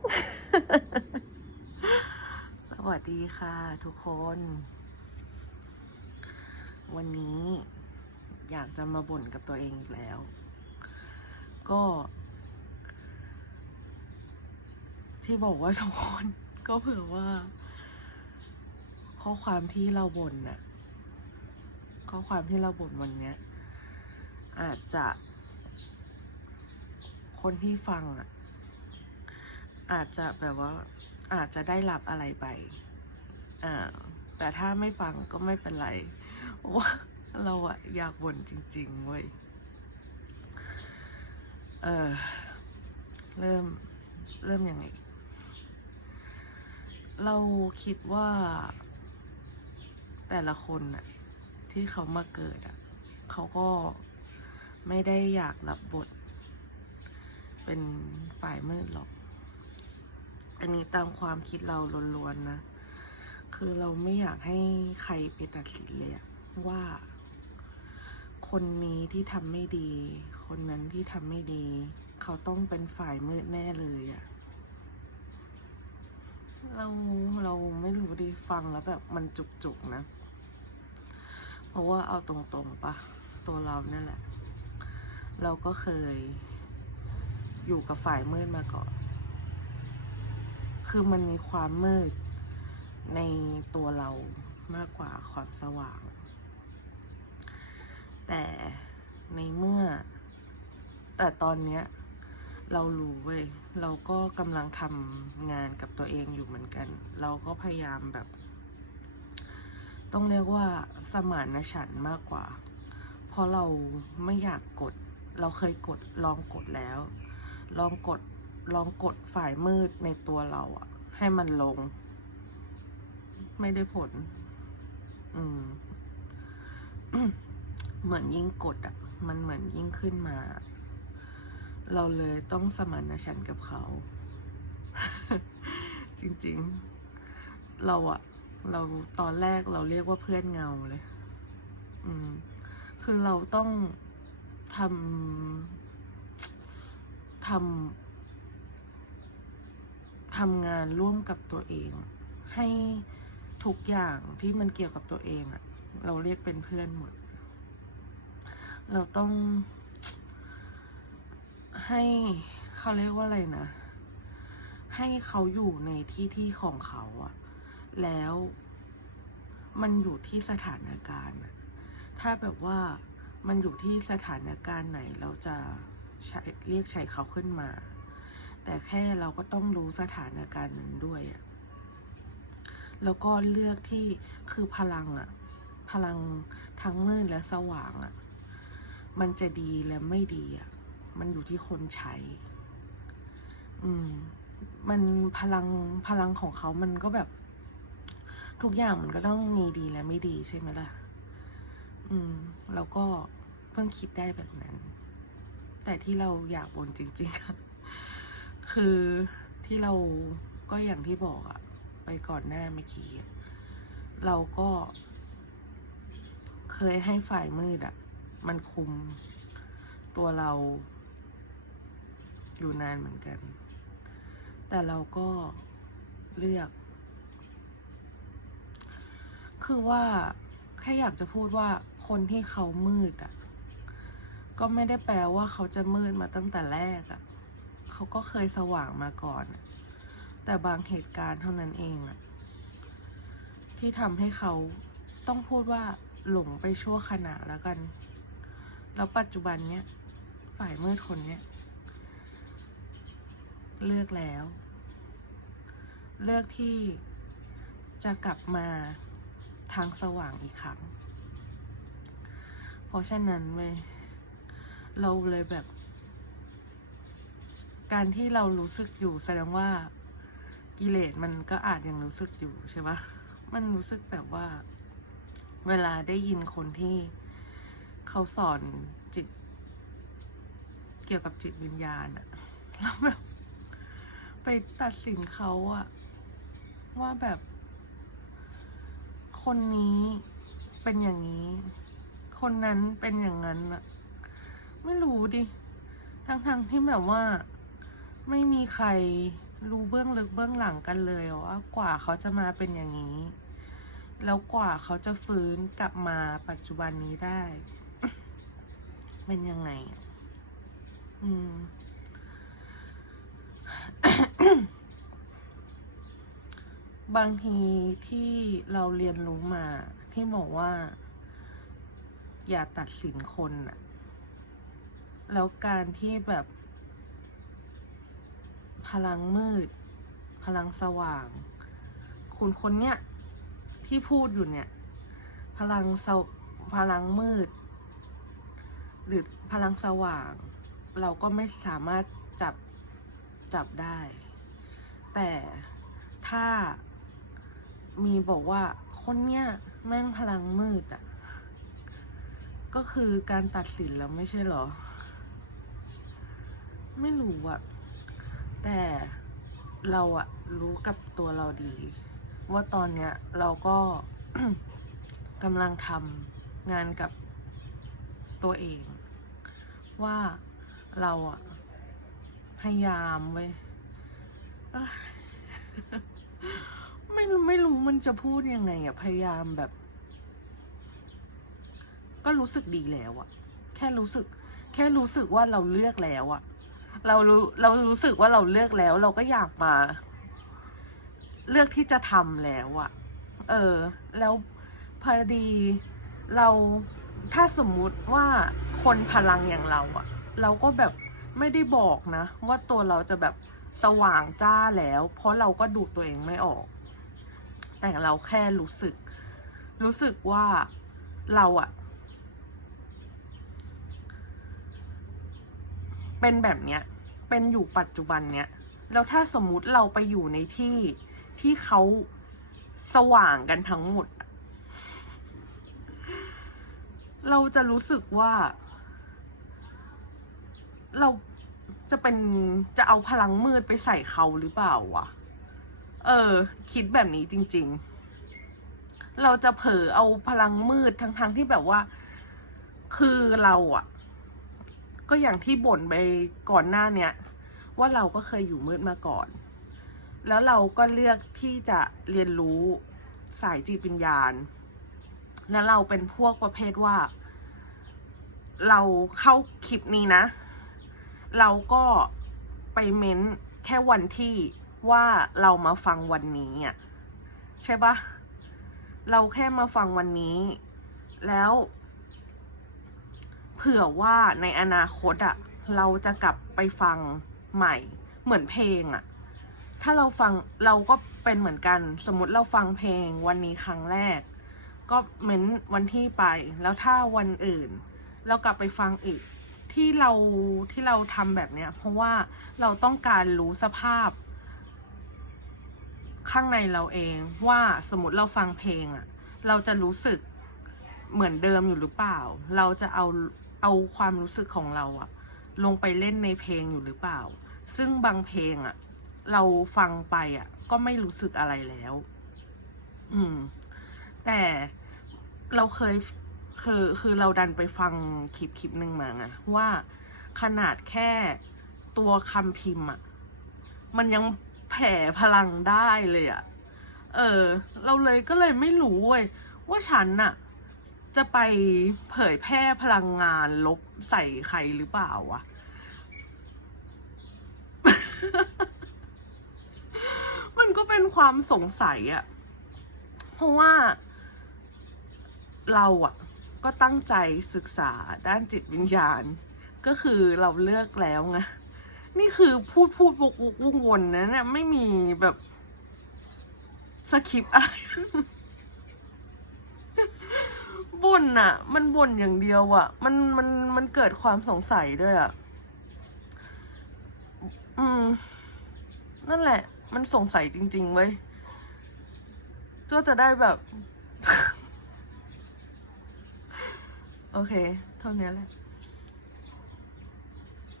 สวัสดีค่ะ ทุกคน วันนี้อยากจะมาบ่นกับตัวเองอีกแล้ว ก็ ที่บอกว่าทุกคนก็เผื่อว่า ข้อความที่เราบ่นน่ะ ข้อความที่เราบ่นวันเนี้ย อาจจะ คนที่ฟังอะ อาจจะแบบว่าอาจจะได้รับอะไรไปอ่าแต่ถ้าไม่ฟังก็ไม่เป็นไรว่าเราอะอยากบ่นจริงๆเว้ยเออเริ่มเริ่มยังไง เราคิดว่าแต่ละคนอะที่เขามาเกิดอะเขาก็ไม่ได้อยากรับบท เป็นฝ่ายมืดหรอก อันนี้ตามความคิดเราล้วนๆนะ คือเราไม่อยากให้ใครไปตัดสินเลยว่า คนนี้ที่ทำไม่ดี คนนั้นที่ทำไม่ดี เขาต้องเป็นฝ่ายมืดแน่เลยอะเราเราไม่รู้ดิฟังแล้วแบบมันจุกๆนะ เพราะว่าเอาตรงๆปะตัวเรานั่นแหละ เราก็เคยอยู่กับฝ่ายมืดมาก่อน คือมันมีความมืดในตัวเรามากกว่าความสว่าง แต่ในเมื่อ แต่ตอนเนี้ยเรารู้เว้ย เราก็กำลังทำงานกับตัวเองอยู่เหมือนกัน เราก็พยายามแบบ ต้องเรียกว่าสมานฉันมากกว่า เพราะเราไม่อยากกด เราเคยกดลองกดแล้ว ลองกด ลองกดฝ่ายมืดในตัวเราอะให้มันลง ไม่ได้ผล อืม เหมือนยิ่งกดอะมันเหมือนยิ่งขึ้นมา เราเลยต้องสมานฉันท์กับเขา จริงๆ เราอะเราตอนแรกเราเรียกว่าเพื่อนเงาเลย อืม คือเราต้องทำทำ ทำงานร่วมกับตัวเอง ให้ทุกอย่างที่มันเกี่ยวกับตัวเองอะเราเรียกเป็นเพื่อนหมด เราต้องให้เขาเรียกว่าอะไรนะ ให้เขาอยู่ในที่ที่ของเขาอะแล้วมันอยู่ที่สถานการณ์ ถ้าแบบว่ามันอยู่ที่สถานการณ์ไหนเราจะใช้เรียกใช้เขาขึ้นมา แต่แค่เราก็ต้องรู้สถานการณ์นั้นด้วย แล้วก็เลือกที่คือพลังอะพลังทั้งมืดและสว่างอะมันจะดีและไม่ดีอะมันอยู่ที่คนใช้ อืม มันพลังพลังของเขามันก็แบบ ทุกอย่างมันก็ต้องมีดีและไม่ดีใช่ไหมล่ะ อืม แล้วก็เพิ่งคิดได้แบบนั้น แต่ที่เราอยากบนจริงๆอะ คือที่เราก็อย่างที่บอกอะไปก่อนหน้าเมื่อกี้เราก็ เคยให้ฝ่ายมืดอะมันคุมตัวเรา อยู่นานเหมือนกัน แต่เราก็เลือก คือว่าแค่อยากจะพูดว่าคนที่เขามืดอะก็ไม่ได้แปลว่าเขาจะมืดมาตั้งแต่แรกอะ เขาก็เคยสว่างมาก่อน แต่บางเหตุการณ์เท่านั้นเองอะที่ทำให้เขาต้องพูดว่าหลงไปชั่วขณะแล้วกัน แล้วปัจจุบันเนี้ยฝ่ายมืดคนเนี้ยเลือกแล้ว เลือกที่จะกลับมาทางสว่างอีกครั้ง เพราะฉะนั้นเว้ยเราเลยแบบ การที่เรารู้สึกอยู่แสดงว่ากิเลสมันก็อาจยังรู้สึกอยู่ใช่ปะมันรู้สึกแบบว่า เวลาได้ยินคนที่เขาสอนจิต เกี่ยวกับจิตวิญญาณอะแล้วแบบ ไปตัดสินเขาอะว่าแบบ คนนี้เป็นอย่างนี้ คนนั้นเป็นอย่างนั้นอะไม่รู้ดิ ทั้งๆที่แบบว่า ไม่มีใครรู้เบื้องลึกเบื้องหลังกันเลยว่ากว่าเขาจะมาเป็นอย่างนี้ แล้วกว่าเขาจะฟื้นกลับมาปัจจุบันนี้ได้ เป็นยังไง อืม บางทีที่เราเรียนรู้มา ที่บอกว่า อย่าตัดสินคนอะแล้วการที่แบบ พลังมืด พลังสว่าง คุณคนเนี้ยที่พูดอยู่เนี่ย พลังสวพลังมืด หรือพลังสว่าง เราก็ไม่สามารถจับจับได้ แต่ถ้ามีบอกว่าคนเนี้ยแม่งพลังมืดอะ่ะ ก็คือการตัดสินแล้วไม่ใช่เหรอ ไม่รู้อะ แต่เราอะรู้กับตัวเราดี ว่าตอนเนี้ยเราก็กำลังทำงานกับตัวเอง ว่าเราอะพยายามเว้ไม่รู้ไม่รู้มันจะพูดยังไงอะพยายามแบบ ก็รู้สึกดีแล้วอะแค่รู้สึก แค่รู้สึกว่าเราเลือกแล้วอะ เรารู้เรารู้สึกว่าเราเลือกแล้ว เราก็อยากมา เลือกที่จะทำแล้วอะเออ แล้วพอดีเราถ้าสมมุติว่าคนพลังอย่างเราอะเราก็แบบไม่ได้บอกนะ ว่าตัวเราจะแบบสว่างจ้าแล้ว เพราะเราก็ดูตัวเองไม่ออก แต่เราแค่รู้สึก รู้สึกว่าเราอะ เป็นแบบเนี้ย เป็นอยู่ปัจจุบันเนี้ย แล้วถ้าสมมุติเราไปอยู่ในที่ที่เขาสว่างกันทั้งหมด เราจะรู้สึกว่า เราจะเป็นจะเอาพลังมืดไปใส่เขาหรือเปล่าวะ เออ คิดแบบนี้จริง ๆ เราจะเผลอเอาพลังมืดทั้งๆที่แบบว่า คือเราอะ ก็อย่างที่บ่นไปก่อนหน้าเนี้ยว่าเราก็เคยอยู่มืดมาก่อน แล้วเราก็เลือกที่จะเรียนรู้สายจิตวิญญาณ แล้วเราเป็นพวกประเภทว่า เราเข้าคลิปนี้นะ เราก็ไปเม้นแค่วันที่ว่าเรามาฟังวันนี้อะใช่ปะเราแค่มาฟังวันนี้ แล้ว เผื่อว่าในอนาคตอะเราจะกลับไปฟังใหม่ เหมือนเพลงอะถ้าเราฟังเราก็เป็นเหมือนกัน สมมติเราฟังเพลงวันนี้ครั้งแรก ก็เม้นวันที่ไป แล้วถ้าวันอื่น เรากลับไปฟังอีก ที่เราที่เราทำแบบเนี้ย เพราะว่าเราต้องการรู้สภาพ ข้างในเราเองว่าสมมติเราฟังเพลงอะเราจะรู้สึกเหมือนเดิมอยู่หรือเปล่า เราจะเอา เอาความรู้สึกของเราอะลงไปเล่นในเพลงอยู่หรือเปล่า ซึ่งบางเพลงอะเราฟังไปอะก็ไม่รู้สึกอะไรแล้ว อืม แต่เราเคยคือคือเราดันไปฟังคลิปคลิปหนึ่งมาไงว่าขนาดแค่ตัวคำพิมพ์อะมันยังแผ่พลังได้เลยอะเออ เราเลยก็เลยไม่รู้เว้ยว่าฉันน่ะ จะไปเผยแพร่พลังงานลบใส่ใครหรือเปล่าวะ มันก็เป็นความสงสัยอะเพราะว่า เราอะก็ตั้งใจศึกษาด้านจิตวิญญาณ ก็คือเราเลือกแล้วไงนี่คือพูดพูดวกวกวุ่นวนนะเนี่ยไม่มีแบบสคริปต์อะไร บ่นอะมันบ่นอย่างเดียวอะมันมันมันเกิดความสงสัยด้วยอะอืม นั่นแหละ มันสงสัยจริง ๆ เว้ยก็จะได้แบบ โอเค เท่านี้แหละ